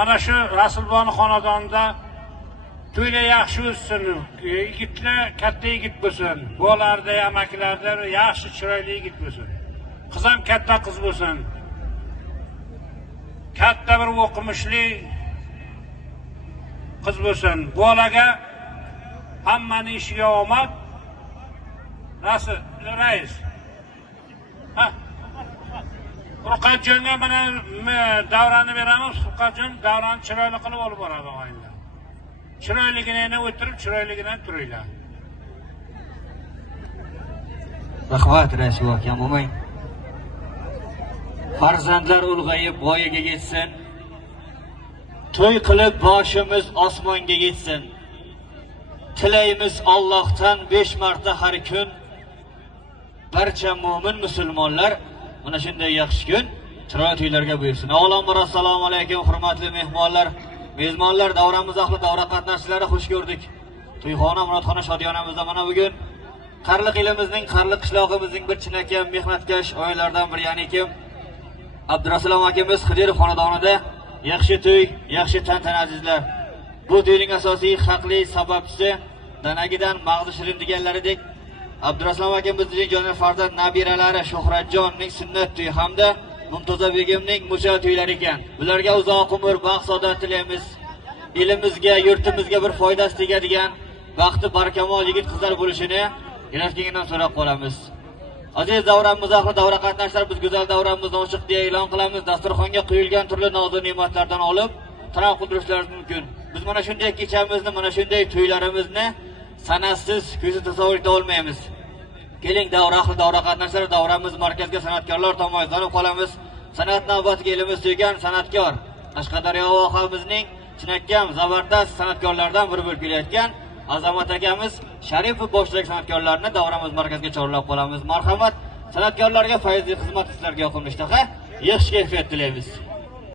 Mana shu Rasulboni xonadonida to'ylar yaxshi o'tsin, yigitlar katta yigit bo'lsin, bolalarda, amakilarda yaxshi chiroyli yigit bo'lsin. Qiz ham katta qiz bo'lsin. Katta bir o'qimishli qiz bo'lsin. Bolaga hammaning ishiga omad. Rais. Ruqatjonga mana davrani beramiz. Ruqatjon davrani chiroyli qilib olib boradi og'aylar. Chiroyligini o'tirib, chiroyligini turinglar. Rahmat Rasul akam, o'may. Farzandlar ulg'ayib voyaga yetsin. To'y qilib boshimiz osmonga yetsin. Tilaymiz Allohdan 5 marta har kun. Barcha mu'min musulmonlar mana shunday yaxshi kun chiroyli to'ylarga buyursin. Avvalambor assalomu alaykum hurmatli mehmonlar, mezmonlar, davramiz ahli davra qatnashchilari xush ko'rdik. To'yxona, murodxona, shodiyonamizda mana bugun Qarliq elimizning, Qarliq qishlog'imizning bir chinakam mehnatkash oilalardan biri, ya'ni kim Abdurasulom akamiz Xidirov xonadonida yaxshi to'y, yaxshi tantana azizlar. Bu to'yning asosiy haqli sababchisi danagidan mag'zi shirin deganlaridek Abdurasulom akamizning jonli farzand nabiralari Shuhratjonning sunnat to'yi hamda Mumtoza begimning musha to'ylari ekan. Ularga uzoq umr, baxt, saodat tilaymiz. Elimizga, yurtimizga bir foydasi tegadigan, baxti barkamol yigit qizlar bo'lishini Yaratgandan so'rab qolamiz. Aziz davramiz ahli davra qatnashchilar, biz go'zal davramizni ochiq deya e'lon qilamiz. Dasturxonga quyilgan turli nozik ne'matlardan olib tanovul qildirishlaringiz mumkin. Biz mana shunday kechamizni, mana shunday to'ylarimizni sanatsiz ko'zda tasavvur eta olmaymiz. Keling davra qatnashchilar, davramiz markazga san'atkorlar tomonidan yozib qolamiz. San'at navbatiga elimiz suygan san'atkor Qashqadaryo vohamizning chinakam zabardast san'atkorlardan biri bo'lib kelayotgan Azamat akamiz Sharipov boshidagi san'atkorlarni davramiz markaziga chorlab qolamiz. Marhamat, san'atkorlarga fayzli xizmat, sizlarga yoqimli ishtaha, yaxshi kayfiyat tilaymiz.